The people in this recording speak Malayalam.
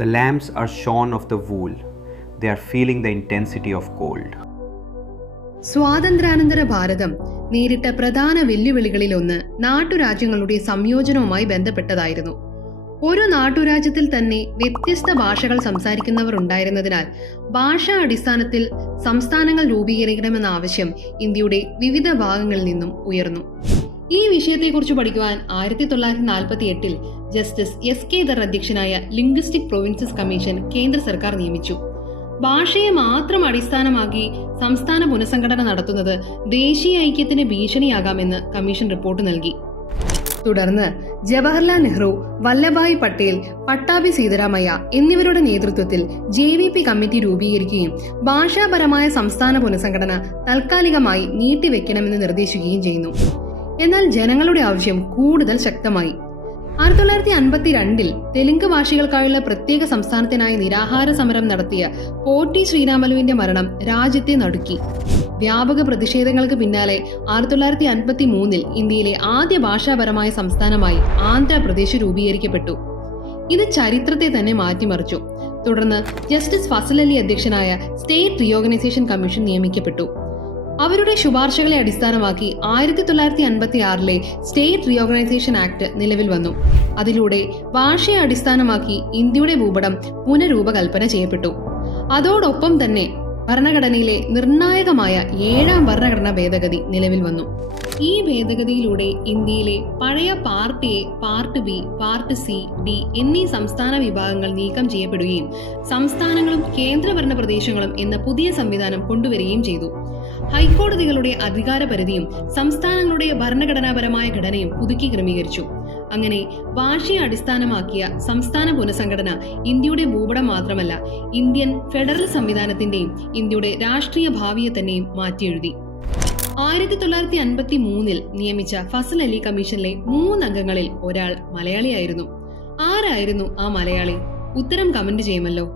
The lambs are shorn of the wool. They are feeling the intensity of cold. സ്വാതന്ത്ര്യാനന്തര ഭാരതം നേരിട്ട പ്രധാന വെല്ലുവിളികളിലൊന്ന് നാട്ടുരാജ്യങ്ങളുടെ സംയോജനവുമായി ബന്ധപ്പെട്ടതായിരുന്നു. ഒരു നാട്ടുരാജ്യത്തിൽ തന്നെ വ്യത്യസ്ത ഭാഷകൾ സംസാരിക്കുന്നവർ ഉണ്ടായിരുന്നതിനാൽ ഭാഷാ അടിസ്ഥാനത്തിൽ സംസ്ഥാനങ്ങൾ രൂപീകരിക്കണമെന്ന ആവശ്യം ഇന്ത്യയുടെ വിവിധ ഭാഗങ്ങളിൽ നിന്നും ഉയർന്നു. ഈ വിഷയത്തെക്കുറിച്ച് പഠിക്കുവാൻ 1948 ജസ്റ്റിസ് എസ്.കെ. ധർ അധ്യക്ഷനായ ലിംഗ്വിസ്റ്റിക് പ്രൊവിൻസസ് കമ്മീഷൻ കേന്ദ്ര സർക്കാർ നിയമിച്ചു. ഭാഷയെ മാത്രം അടിസ്ഥാനമാക്കി സംസ്ഥാന പുനഃസംഘടന നടത്തുന്നത് ദേശീയ ഐക്യത്തിന് ഭീഷണിയാകാമെന്ന് കമ്മീഷൻ റിപ്പോർട്ട് നൽകി. തുടർന്ന് ജവഹർലാൽ നെഹ്റു, വല്ലഭായ് പട്ടേൽ, പട്ടാഭി സീതാരാമയ്യ എന്നിവരുടെ നേതൃത്വത്തിൽ JVP കമ്മിറ്റി രൂപീകരിക്കുകയും ഭാഷാപരമായ സംസ്ഥാന പുനഃസംഘടന താൽക്കാലികമായി നീട്ടിവെക്കണമെന്ന് നിർദ്ദേശിക്കുകയും ചെയ്യുന്നു. എന്നാൽ ജനങ്ങളുടെ ആവശ്യം കൂടുതൽ ശക്തമായി. 1952 തെലുങ്ക് ഭാഷകൾക്കായുള്ള പ്രത്യേക സംസ്ഥാനത്തിനായി നിരാഹാര സമരം നടത്തിയ പോറ്റി ശ്രീരാമലുവിന്റെ മരണം രാജ്യത്തെ നടുക്കി. വ്യാപക പ്രതിഷേധങ്ങൾക്ക് പിന്നാലെ 1953 ഇന്ത്യയിലെ ആദ്യ ഭാഷാപരമായ സംസ്ഥാനമായി ആന്ധ്രാപ്രദേശ് രൂപീകരിക്കപ്പെട്ടു. ഇത് ചരിത്രത്തെ തന്നെ മാറ്റിമറിച്ചു. തുടർന്ന് ജസ്റ്റിസ് ഫസൽ അലി അധ്യക്ഷനായ സ്റ്റേറ്റ് റീഓർഗനൈസേഷൻ കമ്മീഷൻ നിയമിക്കപ്പെട്ടു. അവരുടെ ശുപാർശകളെ അടിസ്ഥാനമാക്കി 1956 സ്റ്റേറ്റ് റീഓർഗനൈസേഷൻ ആക്ട് നിലവിൽ വന്നു. അതിലൂടെ ഭാഷയെ അടിസ്ഥാനമാക്കി ഇന്ത്യയുടെ ഭൂപടം പുനരൂപകൽപ്പന ചെയ്യപ്പെട്ടു. അതോടൊപ്പം തന്നെ ഭരണഘടനയിലെ നിർണായകമായ 7ാം ഭരണഘടനാ ഭേദഗതി നിലവിൽ വന്നു. ഈ ഭേദഗതിയിലൂടെ ഇന്ത്യയിലെ പഴയ part A, part B, part C, D എന്നീ സംസ്ഥാന വിഭാഗങ്ങൾ നീക്കം ചെയ്യപ്പെടുകയും സംസ്ഥാനങ്ങളും കേന്ദ്രഭരണ പ്രദേശങ്ങളും എന്ന പുതിയ സംവിധാനം കൊണ്ടുവരികയും ചെയ്തു. ഹൈക്കോടതികളുടെ അധികാര പരിധിയും സംസ്ഥാനങ്ങളുടെ ഭരണഘടനാപരമായ ഘടനയും പുതുക്കി ക്രമീകരിച്ചു. അങ്ങനെ ഭാഷയെ അടിസ്ഥാനമാക്കിയ സംസ്ഥാന പുനഃസംഘടന ഇന്ത്യയുടെ ഭൂപടം മാത്രമല്ല, ഇന്ത്യൻ ഫെഡറൽ സംവിധാനത്തിന്റെയും ഇന്ത്യയുടെ രാഷ്ട്രീയ ഭാവിയെ തന്നെയും മാറ്റിയെഴുതി. 1953 നിയമിച്ച ഫസൽ അലി കമ്മീഷനിലെ 3 അംഗങ്ങളിൽ ഒരാൾ മലയാളിയായിരുന്നു. ആരായിരുന്നു ആ മലയാളി? ഉത്തരം കമന്റ് ചെയ്യുമല്ലോ.